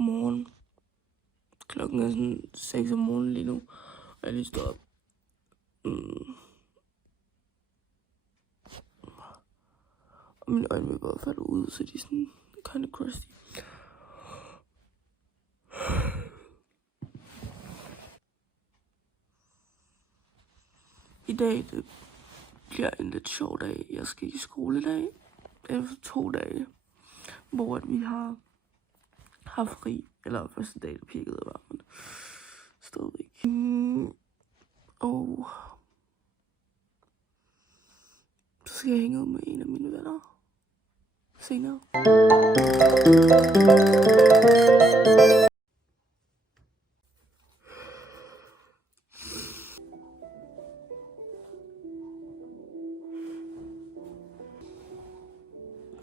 Godmorgen. Klokken er sådan 6 om morgenen lige nu, og jeg er lige stået op. Og mine øjne vil bare falde ud, så de er sådan kind of crusty. I dag det bliver en lidt sjov dag. Jeg skal i skole i dag efter 2 dage, hvor at vi har haft fri. Eller første dag, det pirkede jeg bare, men stadigvæk. Og så skal jeg hænge ud med en af mine venner senere.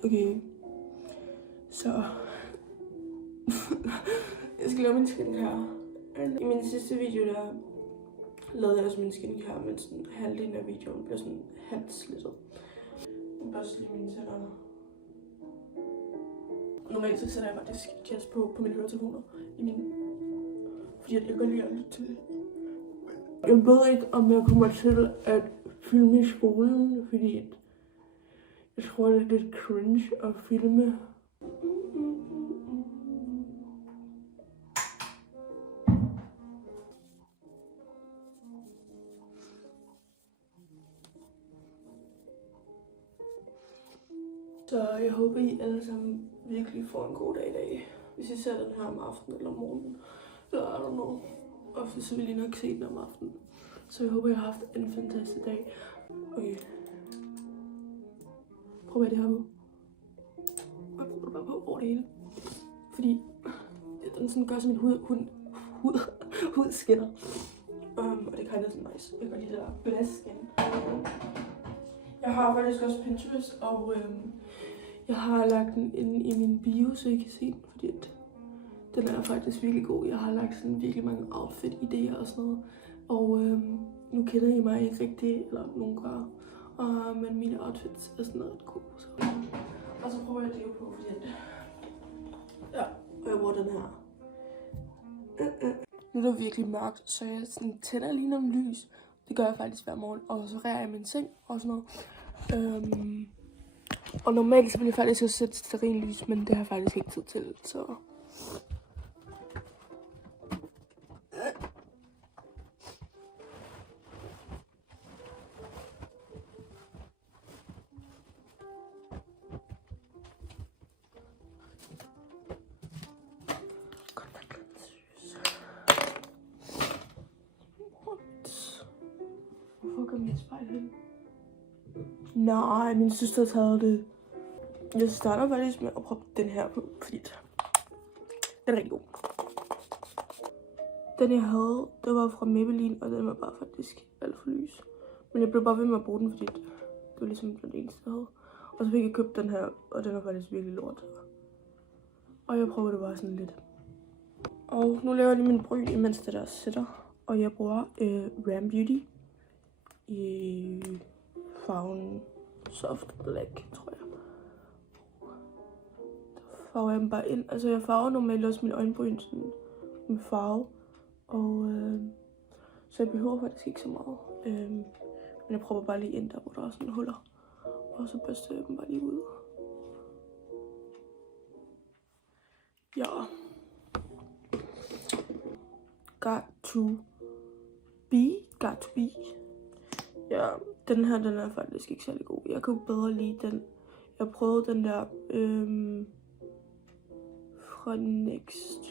Okay, så jeg skal lave min skincare. I min sidste video der lavede jeg også min skincare, men sådan halvdelen af videoen blev sådan halvt slidtet. Jeg børster lige mine tænder. Normalt så sætter jeg faktisk jazz på mine høretelefoner i min, fordi jeg kan lide at lytte til det. Jeg ved ikke, om jeg kommer til at filme i skolen, fordi jeg tror, det er lidt cringe at filme. Så jeg håber, I alle sammen virkelig får en god dag i dag. Hvis I ser den her om aftenen eller om morgenen, så I don't know. Ofte så vil I nok se den om aftenen. Så jeg håber, I har haft en fantastisk dag. Okay. Prøv at det her på. Jeg prøver det bare på over det hele. Fordi den sådan gør, så min hud skinner. Og det kan sådan nice. Jeg kan lide det der blæsken. Jeg har faktisk også Pinterest, og jeg har lagt den ind i min bio, så I kan se den, fordi den er faktisk virkelig god. Jeg har lagt sådan virkelig mange outfit-idéer og sådan noget. Og nu kender I mig ikke rigtig, eller nogen gør. Men mine outfits er sådan noget cool. Så. Og så prøver jeg det på, fordi ja, og jeg bruger den her. Nu er det virkelig mørkt, så jeg sådan tænder lige nogle lys. Det gør jeg faktisk hver morgen, og så rærer jeg min seng og sådan noget. Og normalt så vil jeg faktisk også sætte stearinlys, men det har jeg faktisk ikke tid til, så... Hvorfor går mit spejl hen? Nej, min søster har taget det. Jeg starter faktisk med at proppe den her på, fordi den er rigtig god. Den jeg havde, det var fra Maybelline, og den var bare faktisk alt for lys. Men jeg blev bare ved med at bruge den, fordi det var ligesom den eneste, jeg havde. Og så fik jeg købt den her, og den er faktisk virkelig lort. Og jeg prøver det bare sådan lidt. Og nu laver jeg lige min bryn, imens det der sætter. Og jeg bruger Ram Beauty i farven Soft Black, tror jeg. Der farver jeg dem bare ind. Altså jeg farver normalt også min øjenbryn sådan med farve. Og så jeg behøver faktisk ikke så meget. Men jeg prøver bare lige ind der, hvor der er sådan huller. Og så børster jeg dem bare lige ud. Ja. Got to be. Ja, den her, den er faktisk ikke særlig god. Jeg kunne bedre lide den. Jeg prøvede den der fra Next.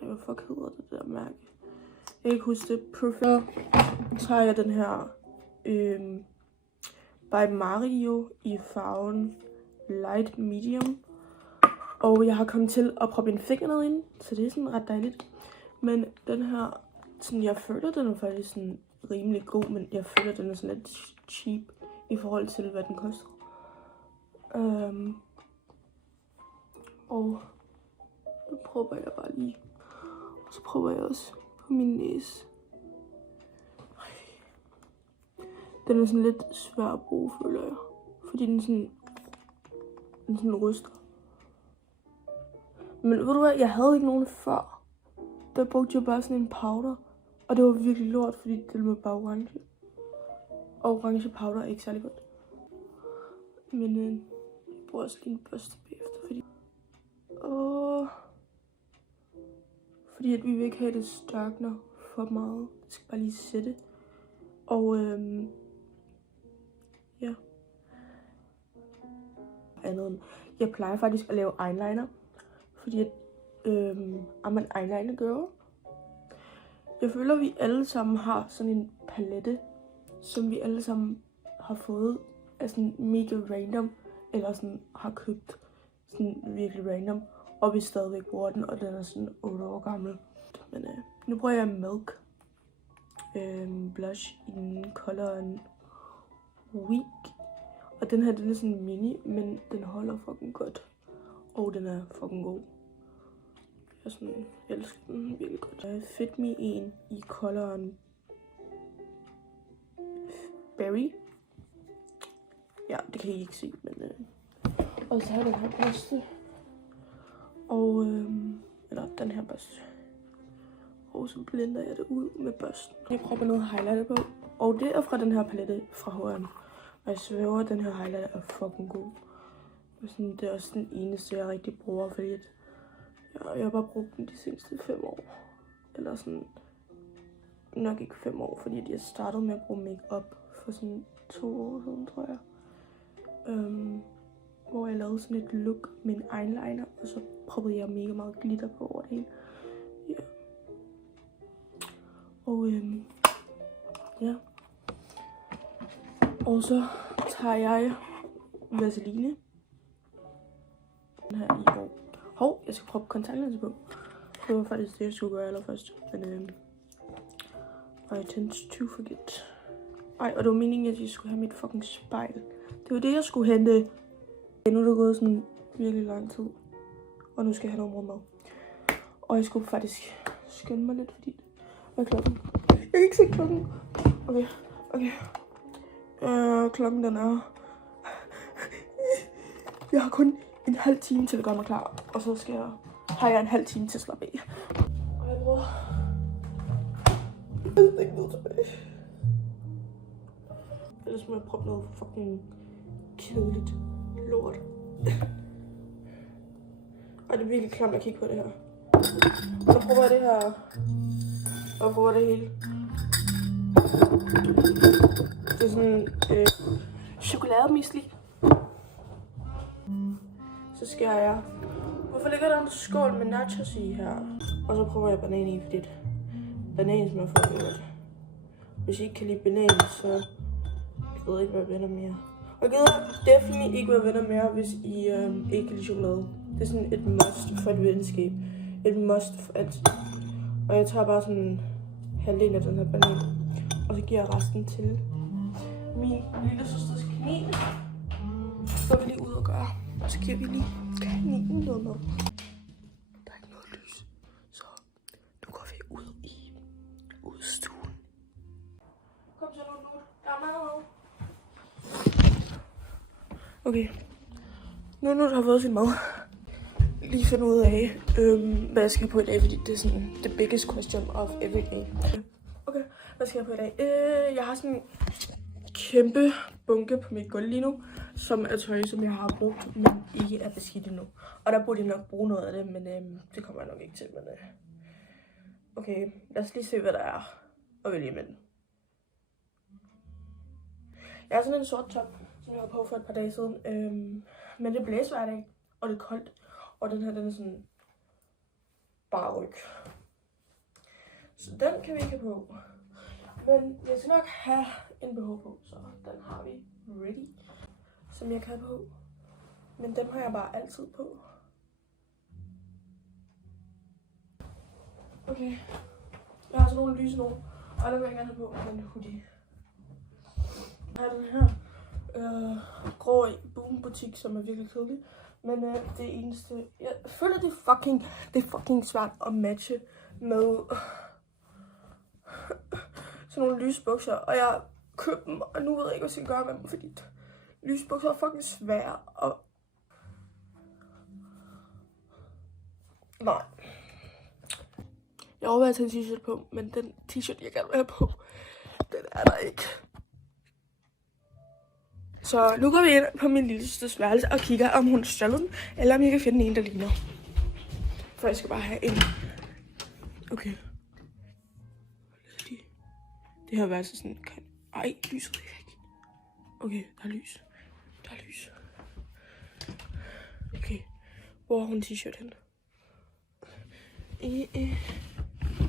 Nej, hvad fuck hedder det der mærke? Jeg kan ikke huske det. Perfect. Så tager jeg den her by Mario i farven Light Medium. Og jeg har kommet til at proppe en finger ned ind, så det er sådan ret dejligt. Men den her, sådan, jeg føler, den er faktisk sådan rimelig god, men jeg føler, den er sådan lidt cheap i forhold til, hvad den koster. Og nu prøver jeg bare lige. Og så prøver jeg også på min næse. Den er sådan lidt svær at bruge, føler jeg. Fordi den sådan ryster. Men ved du hvad, jeg havde ikke nogen før. Der brugte jeg bare sådan en powder. Og det var virkelig lort, fordi det var bare orange. Og orange powder er ikke særlig godt. Men jeg bruger også lige en børste bagefter, fordi at vi vil ikke have det størkner for meget. Det skal bare lige sætte. Og ja. Jeg plejer faktisk at lave eyeliner. Fordi at I'm an eyeliner girl. Jeg føler, at vi alle sammen har sådan en palette, som vi alle sammen har fået af sådan mega random, eller sådan har købt sådan virkelig random, og vi stadigvæk bruger den, og den er sådan 8 år gammel. Men nu bruger jeg Milk blush i den coloren Weak, og den her, den er sådan mini, men den holder fucking godt, og den er fucking god. Jeg elsker den virkelig godt. Fit Me en i coloren Berry. Ja, det kan I ikke se, men og så har jeg den her børste. Og eller den her børste. Og så blender jeg det ud med børsten. Jeg prøver noget highlighter på. Og det er fra den her palette fra H&M. Og jeg sværger, at den her highlighter er fucking god. Og sådan, det er også den eneste, jeg rigtig bruger, fordi at jeg har bare brugt den de seneste 5 år. Eller sådan, nok ikke 5 år, fordi jeg startede med at bruge makeup for sådan 2 år siden, tror jeg. Hvor jeg lavede sådan et look med en eyeliner, og så proppede jeg mega meget glitter på over det hele. Ja. Og ja. Og så tager jeg Vaseline. Den her i år. Hov, jeg skal proppe kontaktlinser på. Det var faktisk det, jeg skulle gøre allerførst. Men I tend to forget. Ej, og det var meningen, at jeg skulle have mit fucking spejl. Det var det, jeg skulle hente. Nu er det gået sådan virkelig lang tid. Og nu skal jeg have noget mad. Og jeg skulle faktisk skynde mig lidt, fordi... Hvad er klokken? Jeg kan ikke se klokken. Okay. Klokken den er... Jeg har kun en halv time til at gøre mig klar. Og så har jeg en halv time til at slappe af. Og jeg bruger... Jeg ved ikke noget tilbage. Ellers må jeg proppe noget fucking kedeligt lort. Og det er virkelig klamt at kigge på det her. Så prøver jeg det her. Og prøver det hele. Det er sådan chokolademysli. Så skærer jeg. Hvorfor ligger der en skål med nachos i her? Og så prøver jeg banan i, fordi banan smager fucking godt. Hvis I ikke kan lide banan, så gider ikke være venner mere. Og gider definitely ikke være venner mere, hvis I ikke kan lide chokolade. Det er sådan et must for et venskab. Et must for at... Og jeg tager bare sådan halvdelen af den her banan. Og så giver jeg resten til min lille søsters kanin. Så vil vi lige ud og gøre. Og så giver vi lige kaninen noget mad. Der er ikke noget lys. Så nu går vi ud i udstuen. Kom så nu. Der er mad. Okay. Nu har fået sin mad. Lige finde ud af, hvad jeg skal på i dag, fordi det er sådan the biggest question of every day. Okay, hvad skal jeg på i dag? Jeg har sådan en kæmpe bunke på mit gulv lige nu, som er tøj, som jeg har brugt, men ikke er beskidt endnu. Og der burde jeg nok bruge noget af det, men det kommer jeg nok ikke til. Men, okay, lad os lige se, hvad der er og vælge imellem. Jeg har sådan en sort top, som jeg har på for et par dage siden, men det blæser hver dag, og det er koldt. Og den her, den er sådan bare ryg. Så den kan vi ikke have på. Men jeg skal nok have en BH på, så den har vi ready. Som jeg kan have på. Men dem har jeg bare altid på. Okay. Jeg har sådan nogle lyse nogle. Og der vil jeg gerne have på en hoodie. Jeg har den her grå Boom butik, som er virkelig kedelig. Men det eneste, jeg føler det er fucking svært at matche med sådan nogle lyse bukser. Og jeg købte dem, og nu ved jeg ikke, hvad jeg skal gøre med dem, fordi lyse bukser er fucking svære. Og Nej. Jeg overvejer at tage en t-shirt på, men den t-shirt, jeg gerne vil have på, den er der ikke. Så nu går vi ind på min lille søsters værelse og kigger, om hun stjålet den, eller om jeg kan finde en, der ligner. For jeg skal bare have en. Okay. Det her værelse sådan kan... Ej, lyset er ikke. Okay, der er lys. Der er lys. Okay. Hvor har hun t-shirt hen?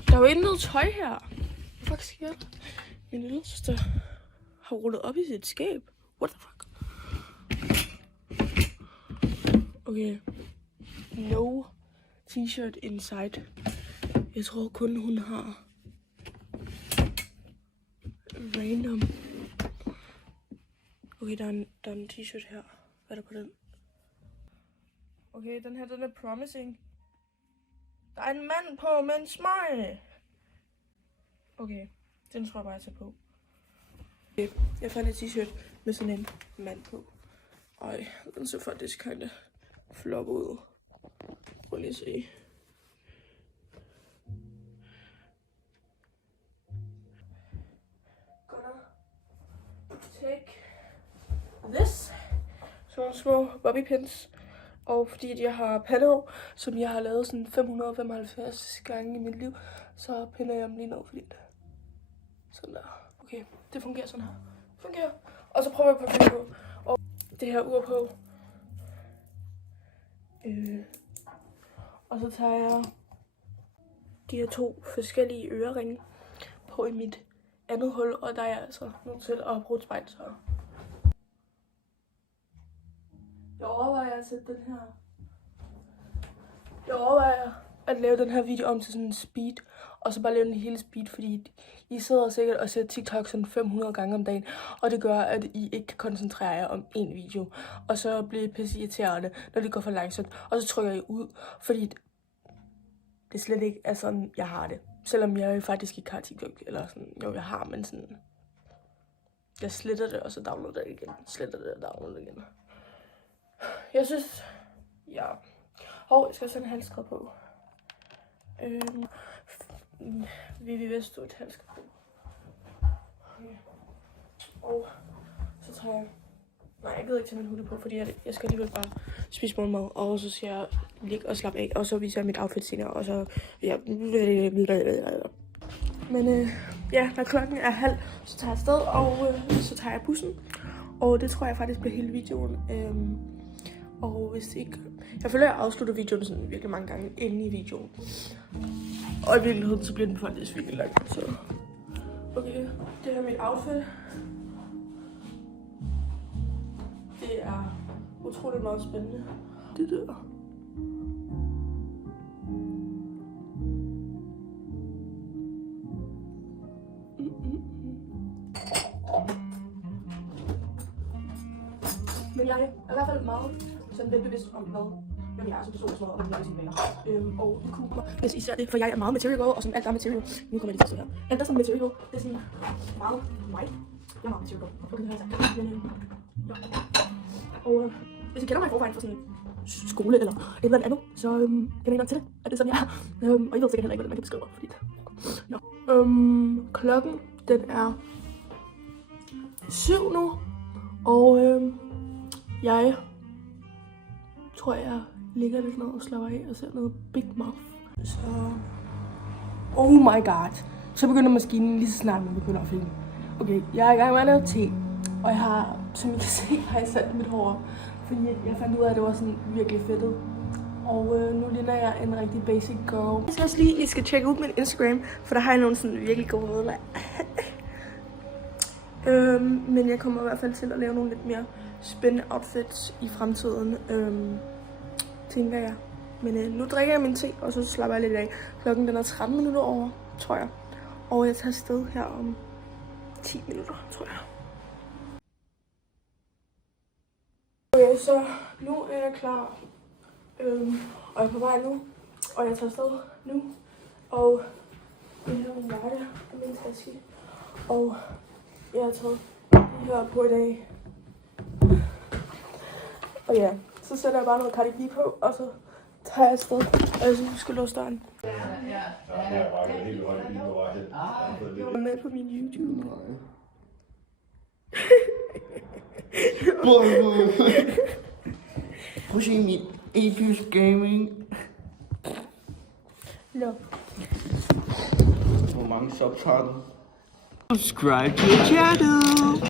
Der er jo ikke noget tøj her. Hvad fuck sker der? Min lille søster har rullet op i sit skab. What the fuck? Okay. No t-shirt inside. Jeg tror kun hun har random. Okay, der er en t-shirt her. Hvad er der på den? Okay, den her, den er promising. Der er en mand på med en smile. Okay, den tror jeg bare, jeg tager på. Okay, jeg fandt en t-shirt med sådan en mand på. Ej, den ser faktisk kinda flop ud. Prøv lige at se. Take this. Så nogle små bobby pins. Og fordi jeg har pandehår, som jeg har lavet sådan 575 gange i mit liv, så pinder jeg dem lige ned, fordi sådan der. Okay, det fungerer sådan her. Det fungerer. Og så prøver jeg på at på. Og det her ur på. Og så tager jeg de her 2 forskellige øreringe på i mit andet hul, og der er jeg altså nødt til at bruge et spejl, så jeg overvejer at sætte den her. Jeg overvejer at lave den her video om til sådan en speed, og så bare lave den hele speed, fordi I sidder sikkert og ser TikTok sådan 500 gange om dagen, og det gør, at I ikke kan koncentrere jer om én video, og så bliver I pisse irriterende, når det går for langsomt, og så trykker I ud, fordi det slet ikke er sådan, jeg har det. Selvom jeg faktisk ikke har TikTok, eller sådan, jo jeg har, men sådan, jeg sletter det, og så downloader det igen, sletter det og downloader det igen. Jeg synes, ja. Jeg skal sådan en halskred på. Vi vil stå et halskred på. Okay. Og så tager jeg... Nej, jeg gider ikke tage min hue på, fordi jeg skal alligevel bare spise morgenmad. Og så skal jeg ligge og slappe af, og så viser jeg mit outfit senere, og så... Ja. Men ja, når klokken er 1:30, så tager jeg afsted, og så tager jeg bussen. Og det tror jeg faktisk bliver hele videoen. Og hvis ikke... Jeg føler, at jeg afslutter videoen sådan virkelig mange gange inde i videoen. Og i virkeligheden, så bliver den faktisk virkelig lang. Så okay, det her er mit outfit. Det er utroligt meget spændende. Det der. Men jeg er i hvert fald meget sådan lidt bevidst om hvem jeg er som person og sådan noget, og hvad jeg vil sige. Og det kunne mig, hvis I ser det, for jeg er meget material og sådan alt der er material. Nu kommer jeg lige til at stå her. Alt der er sådan material, det er sådan meget mig. Jeg er meget material. Okay, det har jeg sagt. Men og hvis I kender mig i forvejen fra sådan skole eller et eller andet, så kender I nok til det, at det er sådan, jeg er. Og I ved sikkert heller ikke, hvordan man kan beskrive mig, fordi ja. Klokken, den er 7 nu, og jeg tror, jeg ligger lidt ned og slapper af og ser noget Big Mouth. Så... Oh my god. Så begynder maskinen lige så snart, man begynder at filme. Okay, jeg er i gang med at lave te. Og jeg har, som I kan se, har jeg sat mit hår. Fordi jeg fandt ud af, at det var sådan virkelig fedtet. Og nu ligner jeg en rigtig basic girl. Jeg skal også lige, I skal tjekke ud min Instagram, for der har jeg nogle sådan virkelig gode billeder. Men jeg kommer i hvert fald til at lave nogle lidt mere spændende outfits i fremtiden, tænker jeg. Men nu drikker jeg min te, og så slapper jeg lidt af. Klokken den er 13 minutter over, tror jeg. Og jeg tager afsted her om 10 minutter, tror jeg. Okay, så nu er jeg klar. Og jeg er på vej nu. Og jeg tager afsted nu. Og jeg har min jakke og min taske. Og jeg har taget det her på i dag. Og ja, så sætter jeg bare noget Cardi B på, og så har jeg afsted. Og jeg synes, vi skal låse døren. Jeg er med på min YouTube. Prøv at se min Aegis Gaming. Nå. Hvor mange subs har den? Subscribe to the channel.